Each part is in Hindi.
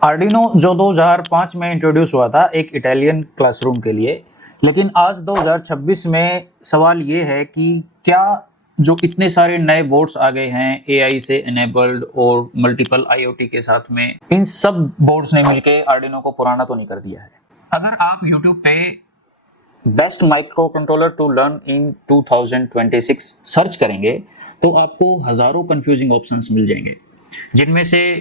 आर्डिनो जो 2005 में इंट्रोड्यूस हुआ था एक इटालियन क्लासरूम के लिए, लेकिन आज 2026 में सवाल ये है कि क्या जो इतने सारे नए बोर्ड्स आ गए हैं एआई से इनेबल्ड और मल्टीपल आईओटी के साथ में, इन सब बोर्ड्स ने मिलके आर्डिनो को पुराना तो नहीं कर दिया है। अगर आप YouTube पे best micro controller to learn in 2026 search करेंगे तो आपको हजारों कंफ्यूजिंग ऑप्शंस मिल जाएंगे, जिनमें से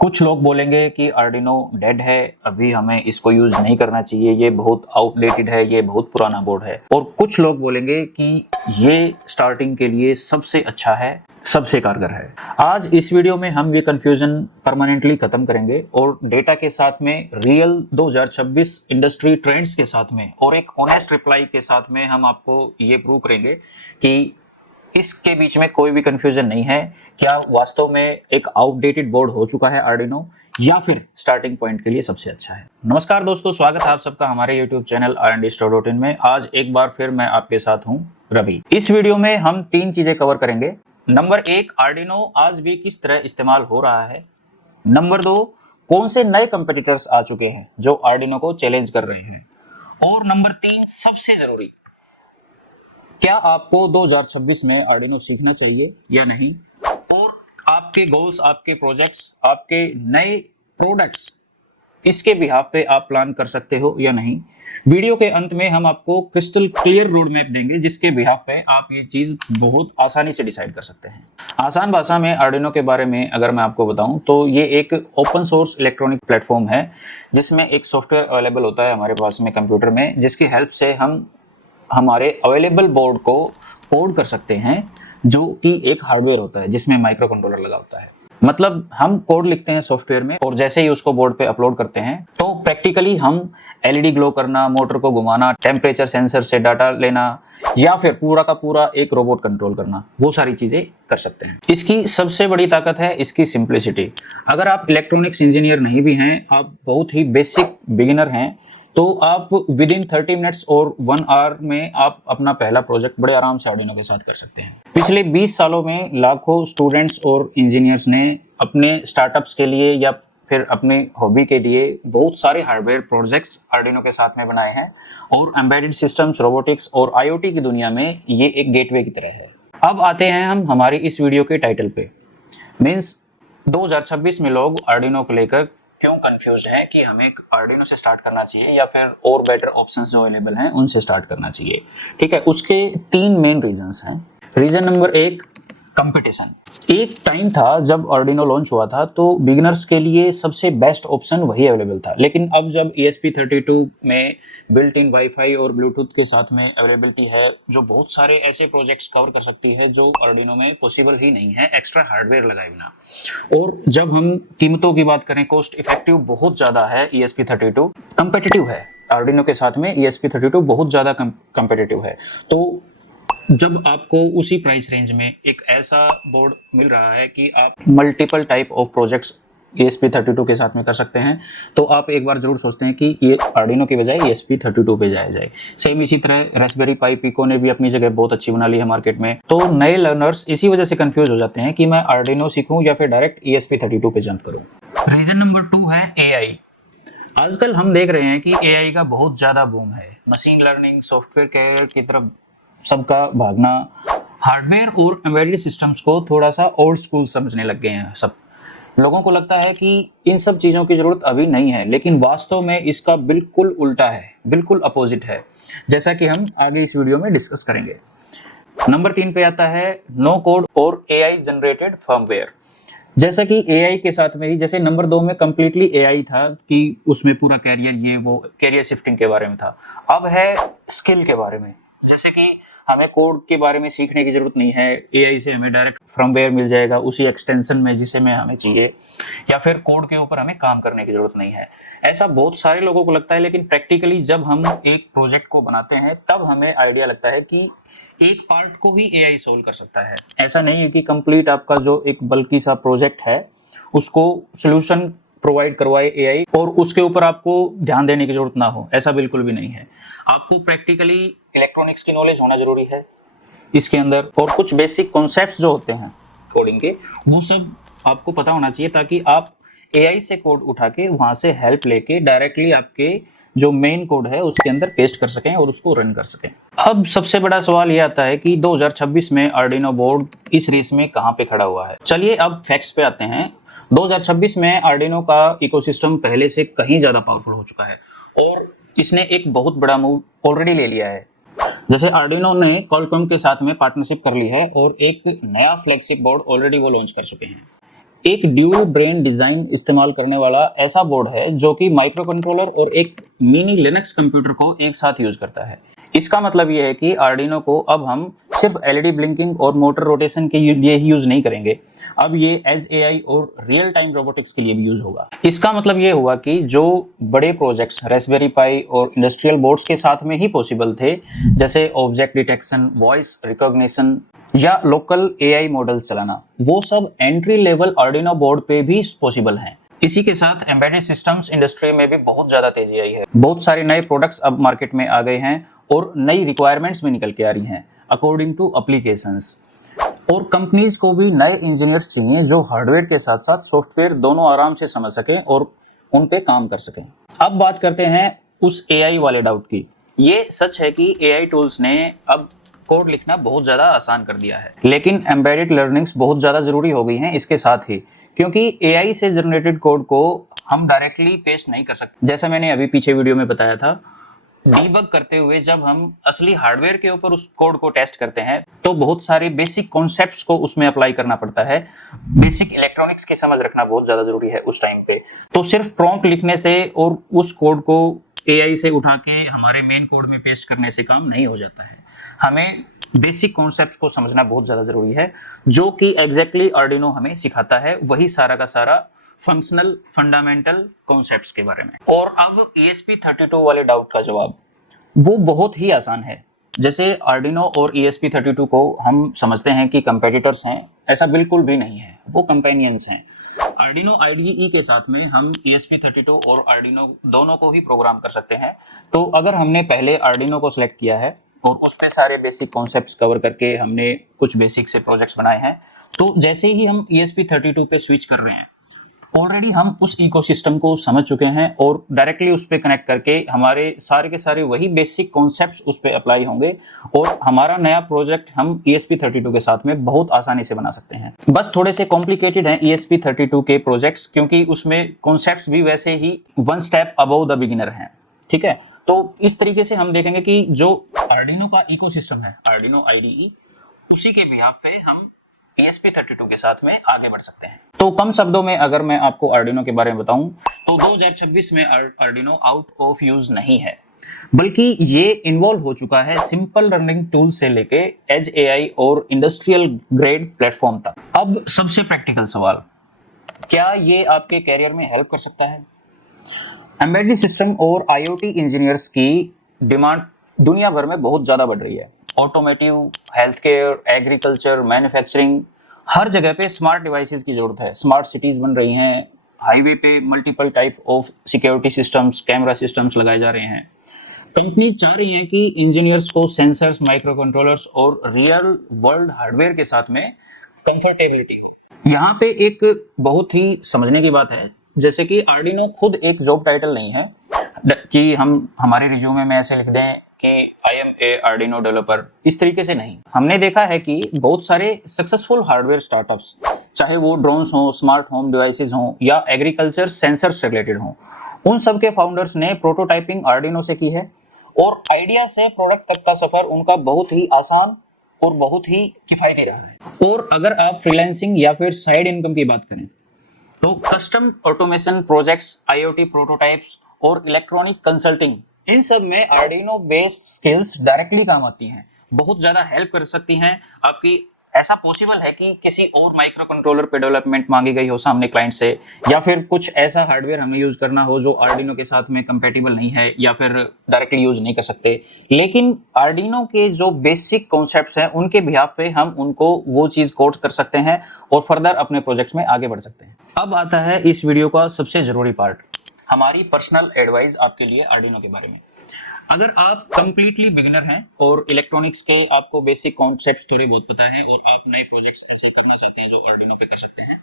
कुछ लोग बोलेंगे कि आर्डिनो डेड है, अभी हमें इसको यूज नहीं करना चाहिए, ये बहुत आउटडेटेड है, ये बहुत पुराना बोर्ड है। और कुछ लोग बोलेंगे कि ये स्टार्टिंग के लिए सबसे अच्छा है, सबसे कारगर है। आज इस वीडियो में हम ये कंफ्यूजन परमानेंटली खत्म करेंगे और डेटा के साथ में, रियल 2026 इंडस्ट्री ट्रेंड्स के साथ में और एक ऑनेस्ट रिप्लाई के साथ में हम आपको ये प्रूव करेंगे कि इसके बीच में कोई भी कंफ्यूजन नहीं है। क्या वास्तव में एक आउटडेटेड बोर्ड हो चुका है आर्डिनो, या फिर स्टार्टिंग पॉइंट के लिए सबसे अच्छा है। नमस्कार दोस्तों, स्वागत है आप सबका हमारे YouTube चैनल R&D में। आज एक बार फिर मैं आपके साथ हूं रवि। इस वीडियो में हम 3 चीजें कवर करेंगे। नंबर 1, आर्डिनो आज भी किस तरह इस्तेमाल हो रहा है। नंबर 2, कौन से नए कंपेटिटर्स आ चुके हैं जो आर्डिनो को चैलेंज कर रहे हैं। और नंबर 3, सबसे जरूरी, क्या आपको 2026 में आर्डिनो सीखना चाहिए या नहीं, और आपके गोल्स, आपके प्रोजेक्ट्स, आपके नए प्रोडक्ट्स, इसके बिहाफ पे आप प्लान कर सकते हो या नहीं। वीडियो के अंत में हम आपको क्रिस्टल क्लियर रोड मैप देंगे, जिसके बिहाफ पे आप ये चीज बहुत आसानी से डिसाइड कर सकते हैं। आसान भाषा में आर्डिनो के बारे में अगर मैं आपको बताऊं तो ये एक ओपन सोर्स इलेक्ट्रॉनिक प्लेटफॉर्म है, जिसमें एक सॉफ्टवेयर अवेलेबल होता है हमारे पास में कंप्यूटर में, जिसकी हेल्प से हम हमारे अवेलेबल बोर्ड को कोड कर सकते हैं, जो कि एक हार्डवेयर होता है जिसमें माइक्रो कंट्रोलर लगा होता है। मतलब हम कोड लिखते हैं सॉफ्टवेयर में और जैसे ही उसको बोर्ड पे अपलोड करते हैं तो प्रैक्टिकली हम एलईडी ग्लो करना, मोटर को घुमाना, टेम्परेचर सेंसर से डाटा लेना, या फिर पूरा का पूरा एक रोबोट कंट्रोल करना, वो सारी चीजें कर सकते हैं। इसकी सबसे बड़ी ताकत है इसकी सिंप्लिसिटी। अगर आप इलेक्ट्रॉनिक्स इंजीनियर नहीं भी हैं, आप बहुत ही बेसिक बिगिनर हैं, तो आप विद इन 30 मिनट्स और 1 आवर में आप अपना पहला प्रोजेक्ट बड़े आराम से आर्डिनो के साथ कर सकते हैं। पिछले 20 सालों में लाखों स्टूडेंट्स और इंजीनियर्स ने अपने स्टार्टअप्स के लिए या फिर अपने हॉबी के लिए बहुत सारे हार्डवेयर प्रोजेक्ट्स आर्डिनो के साथ में बनाए हैं, और एम्बेडेड सिस्टम्स, रोबोटिक्स और आईओटी की दुनिया में ये एक गेटवे की तरह है। अब आते हैं हम हमारी इस वीडियो के टाइटल पे। मीन्स 2026 में लोग आर्डिनो को लेकर क्यों कंफ्यूज्ड है कि हमें आर्डिनो से स्टार्ट करना चाहिए या फिर और बेटर ऑप्शंस जो अवेलेबल हैं उनसे स्टार्ट करना चाहिए। ठीक है, उसके 3 मेन रीजंस हैं। Reason number 1, competition. एक टाइम था जब आर्डिनो लॉन्च हुआ था तो बिगिनर्स के लिए सबसे बेस्ट ऑप्शन वही अवेलेबल था, लेकिन अब जब ESP32 में बिल्ट इन वाईफाई और ब्लूटूथ के साथ में अवेलेबिलिटी है, जो बहुत सारे ऐसे प्रोजेक्ट्स कवर कर सकती है जो आर्डिनो में पॉसिबल ही नहीं है एक्स्ट्रा हार्डवेयर लगाए बिना। और जब हम कीमतों की बात करें, कॉस्ट इफेक्टिव बहुत ज्यादा है ESP32, कंपेटिटिव है। आर्डिनो के साथ में ESP32 बहुत ज्यादा कंपेटिटिव है। तो जब आपको उसी प्राइस रेंज में एक ऐसा बोर्ड मिल रहा है कि आप multiple type of projects ESP32 के साथ में कर सकते हैं, तो आप एक बार जरूर सोचते हैं कि ये आर्डिनो की बजाय ESP32 पे जाया जाए। सेम इसी तरह रास्पबेरी पाई पिको ने भी अपनी जगह बहुत अच्छी बना ली है मार्केट में। तो नए लर्नर्स इसी वजह से कंफ्यूज हो जाते हैं कि मैं आर्डिनो सीखूं या फिर डायरेक्ट ESP32 पे जंप करूं। रीजन नंबर 2 है AI। आजकल हम देख रहे हैं कि AI का बहुत ज्यादा बूम है। मशीन लर्निंग, सॉफ्टवेयर कैरियर की तरफ सबका भागना, हार्डवेयर और एम्बेडेड सिस्टम्स को थोड़ा सा ओल्ड स्कूल समझने लग गए हैं सब। लोगों को लगता है कि इन सब चीज़ों की ज़रूरत अभी नहीं है, लेकिन वास्तव में इसका बिल्कुल उल्टा है, बिल्कुल अपोजिट है, जैसा कि हम आगे इस वीडियो में डिस्कस करेंगे। नंबर 3 पे आता है नो कोड और AI जनरेटेड फर्मवेयर। जैसा कि AI के साथ में ही, जैसे नंबर 2 में कंप्लीटली AI था कि उसमें पूरा कैरियर, ये वो कैरियर शिफ्टिंग के बारे में था, अब है स्किल के बारे में। जैसे कि हमें कोड के बारे में सीखने की जरूरत नहीं है, AI से हमें डायरेक्ट फर्मवेयर मिल जाएगा उसी एक्सटेंशन में जिसे में हमें चाहिए, या फिर कोड के ऊपर हमें काम करने की जरूरत नहीं है। ऐसा बहुत सारे लोगों को लगता है, लेकिन प्रैक्टिकली जब हम एक प्रोजेक्ट को बनाते हैं तब हमें आइडिया लगता है कि एक पार्ट को ही AI सोल्व कर सकता है। ऐसा नहीं है कि कंप्लीट आपका जो एक बल्कि सा प्रोजेक्ट है उसको सोल्यूशन प्रोवाइड करवाए AI और उसके ऊपर आपको ध्यान देने की जरूरत ना हो, ऐसा बिल्कुल भी नहीं है। आपको प्रैक्टिकली इलेक्ट्रॉनिक्स की नॉलेज होना जरूरी है इसके अंदर, और कुछ बेसिक कॉन्सेप्ट्स जो होते हैं कोडिंग के, वो सब आपको पता होना चाहिए, ताकि आप एआई से कोड उठा के वहां से हेल्प लेके डायरेक्टली आपके जो मेन कोड है उसके अंदर पेस्ट कर सकें और उसको रन कर सकें। अब सबसे बड़ा सवाल ये आता है कि 2026 में आर्डिनो बोर्ड इस रेस में कहां पे खड़ा हुआ है। चलिए अब फैक्ट्स पे आते हैं। 2026 में आर्डिनो का इकोसिस्टम पहले से कहीं ज्यादा पावरफुल हो चुका है और इसने एक बहुत बड़ा मूव ऑलरेडी ले लिया है। जैसे आर्डिनो ने क्वालकॉम के साथ में पार्टनरशिप कर ली है और एक नया फ्लैगशिप बोर्ड ऑलरेडी वो लॉन्च कर चुके हैं। एक ड्यूल ब्रेन डिजाइन इस्तेमाल करने वाला ऐसा बोर्ड है जो कि माइक्रो कंट्रोलर और एक मिनी लिनक्स कंप्यूटर को एक साथ यूज करता है। इसका मतलब ये है कि आर्डिनो को अब हम सिर्फ एलईडी ब्लिंकिंग और मोटर रोटेशन के लिए ही यूज नहीं करेंगे, अब ये एज एआई और रियल टाइम रोबोटिक्स के लिए भी यूज होगा। इसका मतलब ये हुआ कि जो बड़े प्रोजेक्ट्स रेस्पबेरी पाई और इंडस्ट्रियल बोर्ड्स के साथ में ही पॉसिबल थे, जैसे ऑब्जेक्ट डिटेक्शन, वॉइस रिकॉग्निशन या लोकल एआई मॉडल्स चलाना, वो सब एंट्री लेवल आर्डिनो बोर्ड पे भी पॉसिबल हैं। इसी के साथ एम्बेडेड सिस्टम्स इंडस्ट्री में भी बहुत ज्यादा तेजी आई है। बहुत सारे नए प्रोडक्ट्स अब मार्केट में आ गए हैं और नई रिक्वायरमेंट्स भी निकल के आ रही हैं अकॉर्डिंग टू एप्लीकेशंस। और कंपनीज को भी नए इंजीनियर्स चाहिए जो हार्डवेयर के साथ साथ सॉफ्टवेयर दोनों आराम से समझ सकें और उन पे काम कर सकें। अब बात करते हैं उस एआई वाले डाउट की। ये सच है कि एआई टूल्स ने अब कोड लिखना बहुत ज्यादा आसान कर दिया है, लेकिन एम्बेडेड लर्निंग्स बहुत ज्यादा जरूरी हो गई हैं इसके साथ ही, क्योंकि एआई से जनरेटेड कोड को हम डायरेक्टली पेस्ट नहीं कर सकते। जैसा मैंने अभी पीछे वीडियो में बताया था, डीबग करते हुए जब हम असली हार्डवेयर के ऊपर उस कोड को टेस्ट करते हैं तो बहुत सारे बेसिक कॉन्सेप्ट्स को उसमें अप्लाई करना पड़ता है। बेसिक इलेक्ट्रॉनिक्स की समझ रखना बहुत ज्यादा जरूरी है उस टाइम पे। तो सिर्फ प्रॉम्प्ट लिखने से और उस कोड को एआई से उठा के हमारे मेन कोड में पेस्ट करने से काम नहीं हो जाता है। हमें बेसिक कॉन्सेप्ट्स को समझना बहुत ज्यादा जरूरी है, जो कि एग्जैक्टली आर्डिनो हमें सिखाता है, वही सारा का सारा फंक्शनल फंडामेंटल कॉन्सेप्ट्स के बारे में। और अब ESP32 वाले डाउट का जवाब वो बहुत ही आसान है। जैसे आर्डिनो और ESP32 को हम समझते हैं कि कंपेटिटर्स हैं, ऐसा बिल्कुल भी नहीं है, वो कंपेनियंस हैं। आर्डिनो IDE के साथ में हम ESP32 और आर्डिनो दोनों को ही प्रोग्राम कर सकते हैं। तो अगर हमने पहले आर्डिनो को सिलेक्ट किया है और उस पे सारे बेसिक कॉन्सेप्ट्स कवर करके हमने कुछ बेसिक से प्रोजेक्ट्स बनाए हैं, तो जैसे ही हम ESP32 पे स्विच कर रहे हैं, ऑलरेडी हम उस इकोसिस्टम को समझ चुके हैं और डायरेक्टली उस पे कनेक्ट करके हमारे सारे के सारे वही बेसिक कॉन्सेप्ट्स उस पे अप्लाई होंगे और हमारा नया प्रोजेक्ट हम ESP32 के साथ में बहुत आसानी से बना सकते हैं। बस थोड़े से कॉम्प्लिकेटेड हैं ESP32 के प्रोजेक्ट्स, क्योंकि उसमें कॉन्सेप्ट्स भी वैसे ही one step above the beginner हैं। ठीक है, तो इस तरीके से हम देखेंगे कि जो आर्डिनो का इकोसिस्टम है, आर्डिनो IDE, उसी के बिहाफ पे हम ESP32 के साथ में आगे बढ़ सकते हैं। तो कम शब्दों में अगर मैं आपको आर्डिनो के बारे में बताऊं तो 2026 में आर्डिनो आउट ऑफ यूज नहीं है, बल्कि ये इन्वॉल्व हो चुका है सिंपल लर्निंग टूल से लेके एज एआई और इंडस्ट्रियल ग्रेड प्लेटफॉर्म तक। अब सबसे प्रैक्टिकल सवाल, क्या ये आपके कैरियर में हेल्प कर सकता है? एम्बेडेड सिस्टम और IoT इंजीनियर्स की डिमांड दुनिया भर में बहुत ज्यादा बढ़ रही है। Automotive, health care, agriculture, manufacturing, हर जगह पे स्मार्ट डिवाइसेस की जरूरत है। स्मार्ट सिटीज बन रही हैं, हाईवे पे multiple type of security systems, camera systems लगाए जा रहे हैं। कंपनी चाह रही हैं कि इंजीनियर्स को सेंसर्स, माइक्रो कंट्रोलर्स और रियल वर्ल्ड हार्डवेयर के साथ में कंफर्टेबिलिटी हो। यहाँ पे एक बहुत ही समझने की बात है, जैसे कि आर्डिनो खुद एक जॉब टाइटल नहीं है कि हम हमारे रिज्यूमे में ऐसे लिख दें कि I am a Arduino developer, इस तरीके से नहीं। हमने देखा है कि बहुत सारे सक्सेसफुल हार्डवेयर स्टार्टअप्स, चाहे वो ड्रोन्स हो, स्मार्ट होम डिवाइसेस हो या एग्रीकल्चर सेंसर्स से रिलेटेड हो, उन सब के फाउंडर्स ने प्रोटोटाइपिंग आर्डिनो से की है और आइडिया से प्रोडक्ट तक का सफर उनका बहुत ही आसान और बहुत ही किफायती रहा है। और अगर आप फ्रीलांसिंग या फिर साइड इनकम की बात करें तो custom automation projects, IoT prototypes और इलेक्ट्रॉनिक कंसल्टिंग, इन सब में आर्डिनो बेस्ड स्किल्स डायरेक्टली काम आती हैं, बहुत ज्यादा हेल्प कर सकती हैं आपकी। ऐसा पॉसिबल है कि किसी और माइक्रो कंट्रोलर पे डेवलपमेंट मांगी गई हो सामने क्लाइंट से, या फिर कुछ ऐसा हार्डवेयर हमें यूज करना हो जो आर्डिनो के साथ में कंपेटिबल नहीं है या फिर डायरेक्टली यूज नहीं कर सकते, लेकिन आर्डिनो के जो बेसिक कॉन्सेप्ट्स हैं उनके बिहाफ पे हम उनको वो चीज कोड कर सकते हैं और फर्दर अपने प्रोजेक्ट्स में आगे बढ़ सकते हैं। अब आता है इस वीडियो का सबसे जरूरी पार्ट, हमारी पर्सनल एडवाइस आपके लिए आर्डिनो के बारे में। अगर आप कंप्लीटली बिगिनर हैं और इलेक्ट्रॉनिक्स के आपको बेसिक कॉन्सेप्ट्स थोड़े बहुत पता है और आप नए प्रोजेक्ट्स ऐसे करना चाहते हैं जो आर्डिनो पे कर सकते हैं,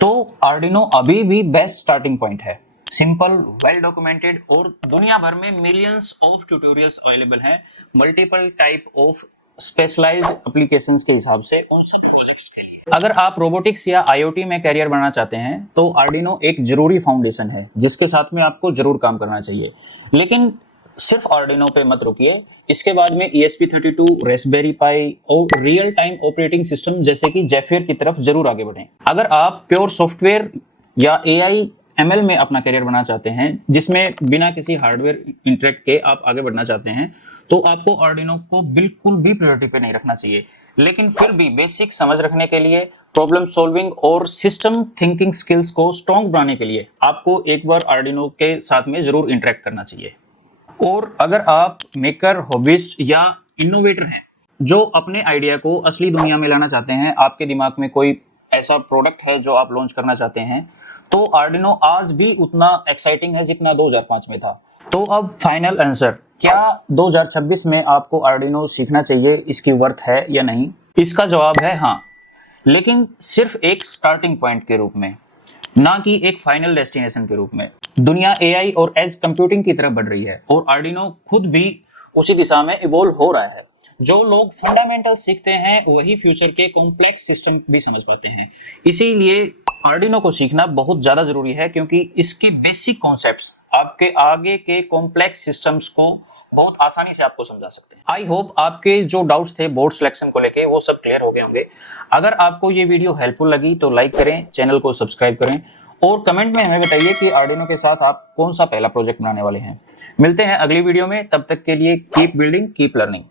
तो आर्डिनो अभी भी बेस्ट स्टार्टिंग पॉइंट है। सिंपल, वेल डॉक्यूमेंटेड और दुनिया भर में मिलियंस ऑफ ट्यूटोरियल्स अवेलेबल हैं multiple type of specialized applications के हिसाब से उन सब प्रोजेक्ट्स के लिए। अगर आप रोबोटिक्स या आईओटी में करियर बनाना चाहते हैं तो आर्डिनो एक जरूरी फाउंडेशन है जिसके साथ में आपको जरूर काम करना चाहिए। लेकिन सिर्फ आर्डिनो पे मत रुकिए, इसके बाद में ESP32, रेस्पबेरी पाई और रियल टाइम ऑपरेटिंग सिस्टम जैसे कि जेफियर की तरफ जरूर आगे बढ़ें। अगर आप प्योर सॉफ्टवेयर या AI ML में अपना करियर बनाना चाहते हैं जिसमें बिना किसी हार्डवेयर इंटरेक्ट के आप आगे बढ़ना चाहते हैं, तो आपको आर्डिनो को बिल्कुल भी प्रायोरिटी पे नहीं रखना चाहिए। लेकिन फिर भी बेसिक समझ रखने के लिए, प्रॉब्लम सॉल्विंग और सिस्टम थिंकिंग स्किल्स को स्ट्रॉन्ग बनाने के लिए आपको एक बार आर्डिनो के साथ में जरूर इंटरेक्ट करना चाहिए। और अगर आप मेकर, हॉबिस्ट या इनोवेटर हैं जो अपने आइडिया को असली दुनिया में लाना चाहते हैं, आपके दिमाग में कोई ऐसा प्रोडक्ट है जो आप लॉन्च करना चाहते हैं, तो आर्डिनो आज भी उतना एक्साइटिंग है जितना 2005 में था। तो अब फाइनल आंसर, क्या 2026 में आपको आर्डिनो सीखना चाहिए, इसकी वर्थ है या नहीं? इसका जवाब है हाँ, लेकिन सिर्फ एक स्टार्टिंग पॉइंट के रूप में, ना कि एक फाइनल डेस्टिनेशन के रूप में। दुनिया AI और एज कंप्यूटिंग की तरफ बढ़ रही है और आर्डिनो खुद भी उसी दिशा में इवॉल्व हो रहा है। जो लोग फंडामेंटल सीखते हैं वही फ्यूचर के कॉम्प्लेक्स सिस्टम भी समझ पाते हैं। इसीलिए आर्डिनो को सीखना बहुत ज्यादा जरूरी है क्योंकि इसके बेसिक कॉन्सेप्ट्स आपके आगे के कॉम्प्लेक्स सिस्टम्स को बहुत आसानी से आपको समझा सकते हैं। आई होप आपके जो डाउट्स थे बोर्ड सिलेक्शन को लेके वो सब क्लियर हो गए होंगे। अगर आपको ये वीडियो हेल्पफुल लगी तो लाइक करें, चैनल को सब्सक्राइब करें और कमेंट में हमें बताइए कि आर्डिनो के साथ आप कौन सा पहला प्रोजेक्ट बनाने वाले हैं। मिलते हैं अगली वीडियो में, तब तक के लिए कीप बिल्डिंग, कीप लर्निंग।